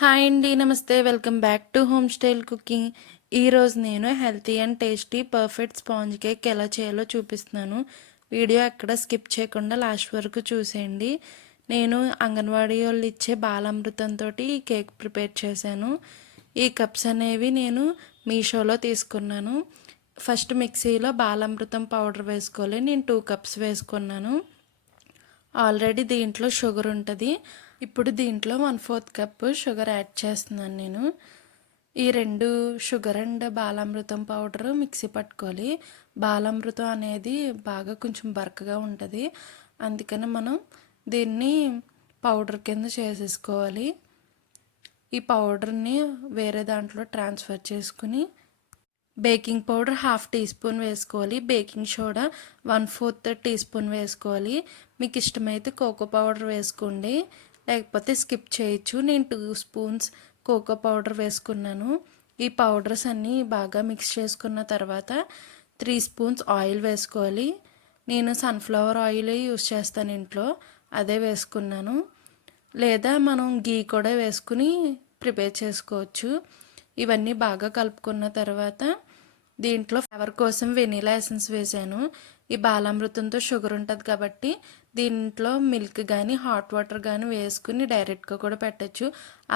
Hi అండి నమస్తే. Welcome back to home style cooking. ఈరోజు నేను healthy and tasty perfect sponge cake ఎలా చేయాలో చూపిస్తున్నాను. వీడియో ఎక్కడ స్కిప్ చేయకుండా లాస్ట్ వరకు చూసేయండి. నేను అంగన్వాడీ వాళ్ళు ఇచ్చే బాలామృతంతో ఈ కేక్ ప్రిపేర్ చేశాను. ఈ కప్స్ అనేవి నేను మీషోలో తీసుకున్నాను. ఫస్ట్ మిక్సీలో బాలామృతం పౌడర్ వేసుకోవాలి. నేను టూ కప్స్ వేసుకున్నాను. ఆల్రెడీ దీంట్లో షుగర్ ఉంటుంది. ఇప్పుడు దీంట్లో one fourth cup sugar add చేస్తున్నాను నేను. ఈ రెండు sugar and Balamrutham powder mixie పట్టుకోవాలి. బాలామృతం అనేది బాగా కొంచెం బరకగా ఉంటుంది. అందుకని మనం దీన్ని పౌడర్ కింద చేసేసుకోవాలి. ఈ పౌడర్ని వేరే దాంట్లో ట్రాన్స్ఫర్ చేసుకుని baking powder half teaspoon వేసుకోవాలి. Baking soda one fourth teaspoon వేసుకోవాలి. మీకు ఇష్టమైతే కోకో పౌడర్ వేసుకోండి. లేకపోతే స్కిప్ చేయొచ్చు. నేను టూ స్పూన్స్ కోకో పౌడర్ వేసుకున్నాను. ఈ పౌడర్స్ అన్నీ బాగా మిక్స్ చేసుకున్న తర్వాత త్రీ స్పూన్స్ ఆయిల్ వేసుకోవాలి. నేను సన్ఫ్లవర్ ఆయిల్ యూస్ చేస్తాను ఇంట్లో. అదే వేసుకున్నాను. లేదా మనం గీ కూడా వేసుకుని ప్రిపేర్ చేసుకోవచ్చు. ఇవన్నీ బాగా కలుపుకున్న తర్వాత దీంట్లో ఫ్లేవర్ కోసం వెనీలా ఎసెన్స్ వేసాను. ఈ బాలామృతంతో షుగర్ ఉంటుంది కాబట్టి దీంట్లో మిల్క్ కానీ హాట్ వాటర్ కానీ వేసుకుని డైరెక్ట్గా కూడా పెట్టచ్చు.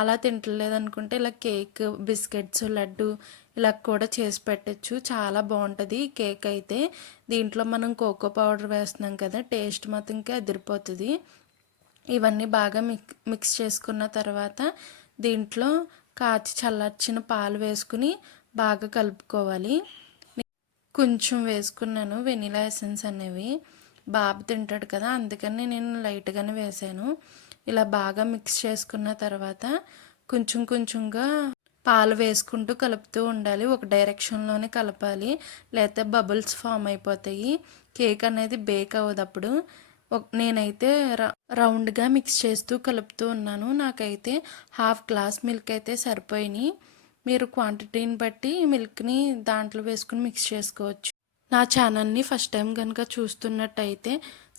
అలా తింటలేదు అనుకుంటే ఇలా కేక్ బిస్కెట్స్ లడ్డు ఇలా కూడా చేసి పెట్టచ్చు. చాలా బాగుంటుంది కేక్ అయితే. దీంట్లో మనం కోకో పౌడర్ వేస్తున్నాం కదా టేస్ట్ మాత్రం ఇంకా అదిరిపోతుంది ఇవన్నీ బాగా మిక్ మిక్స్ చేసుకున్న తర్వాత దీంట్లో కాచి చల్లార్చిన పాలు వేసుకుని బాగా కలుపుకోవాలి. కొంచెం వేసుకున్నాను. వెనీలా ఎసెన్స్ అనేవి. బాబు తింటాడు కదా అందుకని నేను లైట్గానే వేసాను. ఇలా బాగా మిక్స్ చేసుకున్న తర్వాత కొంచెం కొంచెంగా పాలు వేసుకుంటూ కలుపుతూ ఉండాలి. ఒక డైరెక్షన్లోనే కలపాలి. లేకపోతే బబుల్స్ ఫామ్ అయిపోతాయి. కేక్ అనేది బేక్ అవ్వదు అప్పుడు. నేనైతే రౌండ్గా మిక్స్ చేస్తూ కలుపుతూ ఉన్నాను. నాకైతే హాఫ్ గ్లాస్ మిల్క్ అయితే సరిపోయినాయి. మీరు క్వాంటిటీని బట్టి మిల్క్ని దాంట్లో వేసుకుని మిక్స్ చేసుకోవచ్చు. నా ఛానల్ని ఫస్ట్ టైం కనుక చూస్తున్నట్టయితే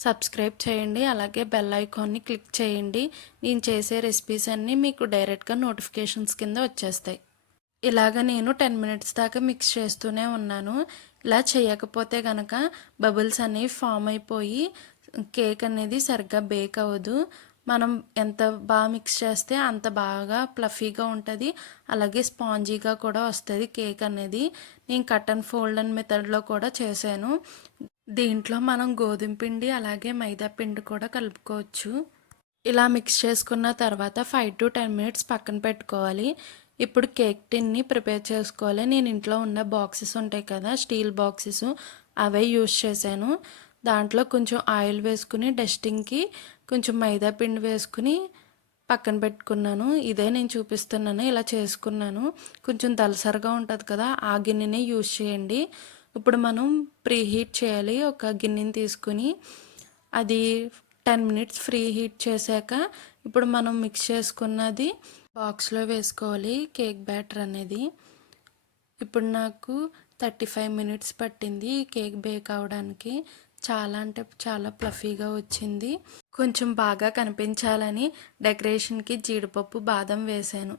సబ్స్క్రైబ్ చేయండి అలాగే బెల్ ఐకాన్ని క్లిక్ చేయండి. నేను చేసే రెసిపీస్ అన్నీ మీకు డైరెక్ట్గా నోటిఫికేషన్స్ కింద వచ్చేస్తాయి. ఇలాగ నేను టెన్ మినిట్స్ దాకా మిక్స్ చేస్తూనే ఉన్నాను. ఇలా చేయకపోతే కనుక బబుల్స్ అనేవి ఫామ్ అయిపోయి కేక్ అనేది సరిగ్గా బేక్ అవ్వదు. మనం ఎంత బాగా మిక్స్ చేస్తే అంత బాగా ప్లఫీగా ఉంటుంది. అలాగే స్పాంజీగా కూడా వస్తుంది కేక్ అనేది. నేను కట్ అండ్ ఫోల్డ్ అండ్ మెథడ్లో కూడా చేశాను. దీంట్లో మనం గోధుమ పిండి అలాగే మైదా పిండి కూడా కలుపుకోవచ్చు. ఇలా మిక్స్ చేసుకున్న తర్వాత ఫైవ్ టు టెన్ మినిట్స్ పక్కన పెట్టుకోవాలి. ఇప్పుడు కేక్ టిన్ని ప్రిపేర్ చేసుకోవాలి. నేను ఇంట్లో ఉన్న బాక్సెస్ ఉంటాయి కదా స్టీల్ బాక్సెస్ అవే యూస్ చేశాను. దాంట్లో కొంచెం ఆయిల్ వేసుకుని డస్టింగ్కి కొంచెం మైదా పిండి వేసుకుని పక్కన పెట్టుకున్నాను. ఇదే నేను చూపిస్తున్నాను ఇలా చేసుకున్నాను. కొంచెం దలసరిగా ఉంటుంది కదా ఆ గిన్నెనే యూజ్ చేయండి. ఇప్పుడు మనం ప్రీ హీట్ చేయాలి. ఒక గిన్నెని తీసుకుని అది టెన్ మినిట్స్ ఫ్రీ హీట్ చేశాక ఇప్పుడు మనం మిక్స్ చేసుకున్నది బాక్స్లో వేసుకోవాలి కేక్ బ్యాటర్ అనేది. ఇప్పుడు నాకు థర్టీ ఫైవ్ మినిట్స్ పట్టింది కేక్ బేక్ అవడానికి. చాలా అంటే చాలా ప్లఫీగా వచ్చింది. కొంచెం బాగా కనిపించాలని డెకరేషన్కి జీడిపప్పు బాదం వేశాను.